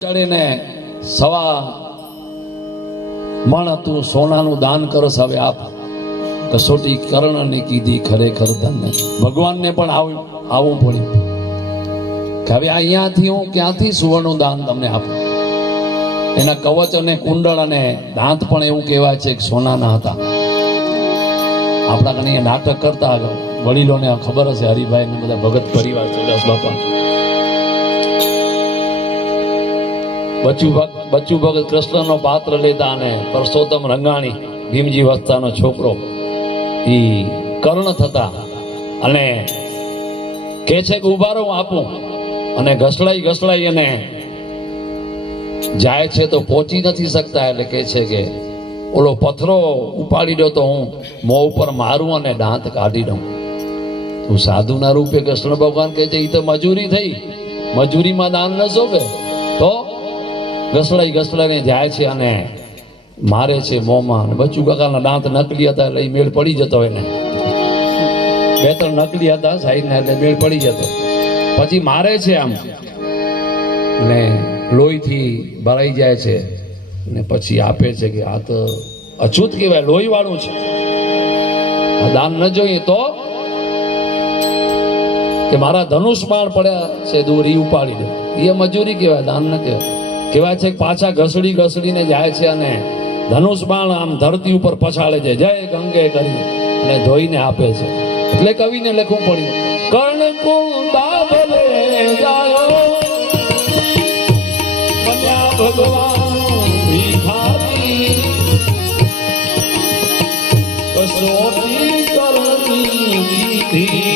ચડીને સવા મણ તું સોનાનું દાન કરસ હવે આપ કસોટી કર્ણને કીધી ખરેખર ધન્ય. ભગવાનને પણ આવું પડ્યું કે હવે અહીંયાથી હું ક્યાંથી સુવર્ણનું દાન તમને આપું. એના કવચ અને કુંડળ અને દાંત પણ એવું કહેવાય છે કે સોનાના હતા. આપણા કને નાટક કરતા વડીલોને ખબર હશે, હરિભાઈ ને બધા ભગત પરિવાર છે, 10 બાપા બચ્ચુ ભગત કૃષ્ણનો પાત્ર લેતા અને પરસોત્તમ રંગાણી ભીમજી વસ્તાનો છોકરો એ કર્ણ થતા અને કે છે કે ઉભા રહો આપું, અને ઘસડાઈ અને જાય છે તો પહોંચી નથી શકતા. એટલે કે છે કે ઓલો પથરો ઉપાડી દો તો હું મોં ઉપર મારું અને દાંત કાઢી દઉં. તું સાધુના રૂપે કૃષ્ણ ભગવાન કહે છે એ તો મજૂરી થઈ, મજૂરીમાં દાન ન શોભે. તો ઘસડાઈને જાય છે અને મારે છે મોંમાં. બચ્ચુ કાકાના દાંત નકલી હતા એટલે મેળ પડી જતો એને, 2-3 નકલી હતા સાઈડના એટલે મેળ પડી જતો. પછી મારે છે આમ અને લોહીથી ભરાઈ જાય છે અને પછી આપે છે કે આ તો અછૂત કહેવાય, લોહી વાળું છે, દાન ન જોઈએ તો કે મારા ધનુષ બાણ પડ્યા છે દૂર એ ઉપાડી દો. એ મજૂરી કહેવાય, દાન ન કહેવાય. કહેવાય છે કે પાછા ઘસડીને જાય છે અને ધનુષ બાણ આમ ધરતી ઉપર પછાડે છે, જય ગંગે કરી અને ધોઈને આપે છે. એટલે કવિને લખવું પડ્યું, કર્ણ કુંડા ભલે જાયો બન્યા ભગવાન ભિખારી, કસોટી કરણી દીધી